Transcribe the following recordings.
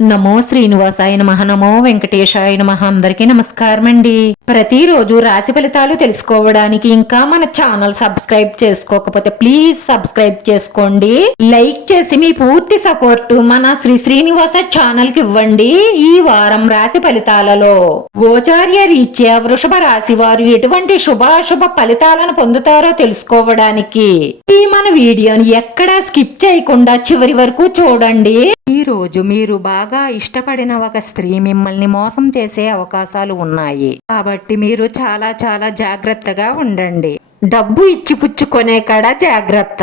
నమో శ్రీనివాసాయ నమః, నమో వెంకటేశాయ నమః. అందరికీ నమస్కారం అండి. ప్రతిరోజు రాశి ఫలితాలు తెలుసుకోవడానికి ఇంకా మన ఛానల్ సబ్స్క్రైబ్ చేసుకోకపోతే ప్లీజ్ సబ్స్క్రైబ్ చేసుకోండి. లైక్ చేసి మీ పూర్తి సపోర్ట్ మన శ్రీనివాస ఛానల్ కి ఇవ్వండి. ఈ వారం రాశి ఫలితాలలో గోచార్య రీత్యా వృషభ రాశి వారు ఎటువంటి శుభాశుభ ఫలితాలను పొందుతారో తెలుసుకోవడానికి ఈ మన వీడియోని ఎక్కడా స్కిప్ చేయకుండా చివరి వరకు చూడండి. ఈ రోజు మీరు బాగా ఇష్టపడిన ఒక స్త్రీ మిమ్మల్ని మోసం చేసే అవకాశాలు ఉన్నాయి కాబట్టి మీరు చాలా చాలా జాగ్రత్తగా ఉండండి. డబ్బు ఇచ్చి పుచ్చుకునే కాడ జాగ్రత్త.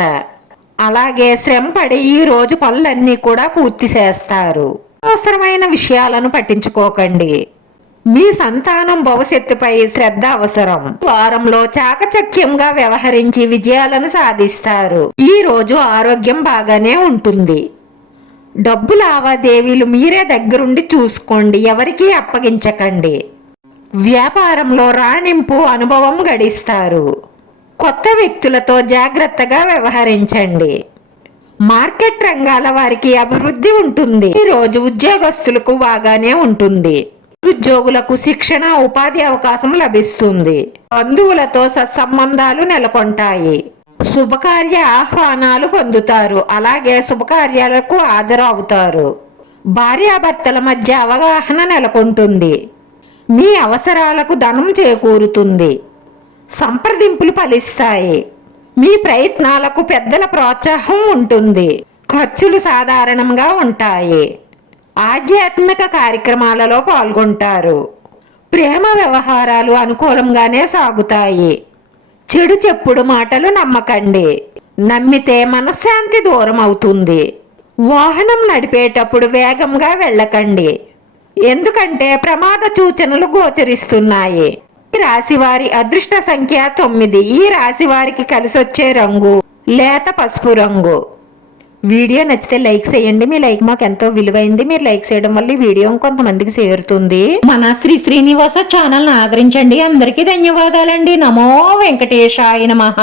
అలాగే శ్రమపడి ఈ రోజు పనులన్నీ కూడా పూర్తి చేస్తారు. అవసరమైన విషయాలను పట్టించుకోకండి. మీ సంతానం భవిష్యత్తుపై శ్రద్ధ అవసరం. వారంలో చాకచక్యంగా వ్యవహరించి విజయాలను సాధిస్తారు. ఈ రోజు ఆరోగ్యం బాగానే ఉంటుంది. డబ్బు లావాదేవీలు మీరే దగ్గరుండి చూసుకోండి, ఎవరికీ అప్పగించకండి. వ్యాపారంలో రాణింపు అనుభవం గడిస్తారు. కొత్త వ్యక్తులతో జాగ్రత్తగా వ్యవహరించండి. మార్కెట్ రంగాల వారికి అభివృద్ధి ఉంటుంది. ఈ రోజు ఉద్యోగస్తులకు బాగానే ఉంటుంది. ఉద్యోగులకు శిక్షణ ఉపాధి అవకాశం లభిస్తుంది. బంధువులతో సత్సంబంధాలు నెలకొంటాయి. శుభకార్య ఆహ్వానాలు పొందుతారు. అలాగే శుభకార్యాలకు హాజరు అవుతారు. భార్యాభర్తల మధ్య అవగాహన నెలకొంటుంది. మీ అవసరాలకు ధనం చేకూరుతుంది. సంప్రదింపులు ఫలిస్తాయి. మీ ప్రయత్నాలకు పెద్దల ప్రోత్సాహం ఉంటుంది. ఖర్చులు సాధారణంగా ఉంటాయి. ఆధ్యాత్మిక కార్యక్రమాలలో పాల్గొంటారు. ప్రేమ వ్యవహారాలు అనుకూలంగానే సాగుతాయి. చెడు చెప్పుడు మాటలు నమ్మకండి. నమ్మితే మనశ్శాంతి దూరం అవుతుంది. వాహనం నడిపేటప్పుడు వేగంగా వెళ్ళకండి, ఎందుకంటే ప్రమాద సూచనలు గోచరిస్తున్నాయి. ఈ రాశి వారి అదృష్ట సంఖ్య 9. ఈ రాశి వారికి కలిసొచ్చే రంగు లేత పసుపు రంగు. వీడియో నచ్చితే లైక్ చేయండి. మీ లైక్ మాకు ఎంతో విలువైంది. మీరు లైక్ చేయడం వల్ల ఈ వీడియో కొంతమందికి చేరుతుంది. మన శ్రీనివాస ఛానల్ ఆదరించండి. అందరికీ ధన్యవాదాలండి. నమో వెంకటేశాయ నమః.